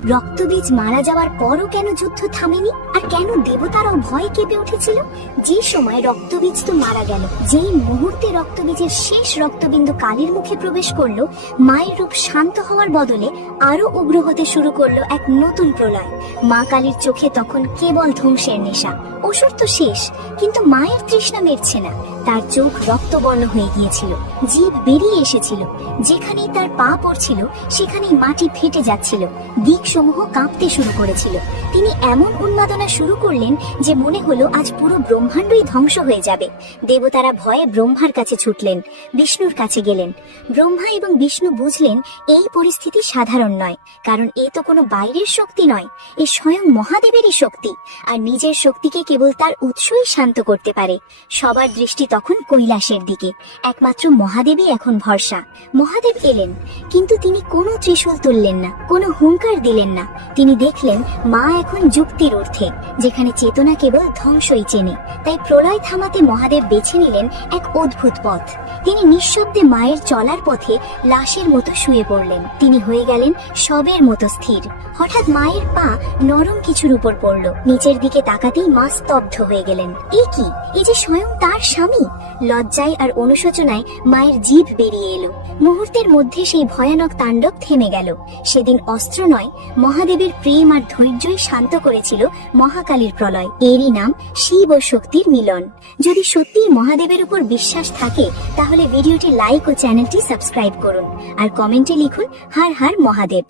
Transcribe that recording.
রক্তবীজ মারা যাওয়ার পরও কেন যুদ্ধ থামেনি, আর কেন দেবতারাও ভয়ে কেঁপে উঠেছিল? যে সময় রক্তবীজ তো মারা গেল, যেই মুহূর্তে রক্তবীজের শেষ রক্তবিন্দু কালীর মুখে প্রবেশ করলো, মায়ের রূপ শান্ত হওয়ার বদলে আরো উগ্র হতে শুরু করলো এক নতুন প্রলয়। মা কালীর চোখে তখন কেবল ধ্বংসের নেশা। অসুর তো শেষ, কিন্তু মায়ের তৃষ্ণা মিটছে না। তার চোখ রক্তবর্ণ হয়ে গিয়েছিল, জীব বেরিয়ে এসেছিল। যেখানেই তার পা পড়ছিল সেখানেই মাটি ফেটে যাচ্ছিল, দিকসমূহ কাঁপতে শুরু করেছিল। তিনি এমন উন্মাদনা শুরু করলেন যে মনে হলো আজ পুরো ব্রহ্মাণ্ডই ধ্বংস হয়ে যাবে। দেবতারা ভয়ে ব্রহ্মার কাছে ছুটলেন, বিষ্ণুর কাছে গেলেন। ব্রহ্মা এবং বিষ্ণু বুঝলেন এই পরিস্থিতি সাধারণ নয়, কারণ এ তো কোনো বাইরের শক্তি নয়, এ স্বয়ং মহাদেবেরই শক্তি, আর নিজের শক্তিকে কেবল তার উৎসই শান্ত করতে পারে। সবার দৃষ্টি তখন কৈলাসের দিকে, একমাত্র মহাদেবই এখন ভরসা। মহাদেব এলেন, কিন্তু তিনি কোনো ত্রিশূল তুললেন না, কোনো হুঙ্কার দিলেন না। তিনি দেখলেন মা এখন যুক্তির ঊর্ধ্বে, যেখানে চেতনা কেবল ধ্বংসই চেনে। তাই প্রলয় থামাতে মহাদেব বেছে নিলেন এক অদ্ভুত পথ। তিনি নিঃশব্দে মায়ের চলার পথে লাশের মতো শুয়ে পড়লেন। তিনি হয়ে গেলেন শবের মতো স্থির। হঠাৎ মায়ের পা নরম কিছুর উপর পড়ল। নিচের দিকে তাকাতেই মা স্তব্ধ হয়ে গেলেন। এ কি, এ যে স্বয়ং তার স্বামী! লজ্জায় আর অনুশোচনায় মায়ের জিভ বেরিয়ে এলো। মুহূর্তের মধ্যে সেই ভয়ানক তাণ্ডব থেমে গেল। সেদিন অস্ত্র নয়, মহাদেবের প্রেম আর ধৈর্যই শান্ত করেছিল মহাকালীর প্রলয়। এরই নাম শিব ও শক্তির মিলন। যদি সত্যিই মহাদেবের উপর বিশ্বাস থাকে, তাহলে ভিডিওটি লাইক ও চ্যানেলটি সাবস্ক্রাইব করুন, আর কমেন্টে লিখুন হর হর মহাদেব।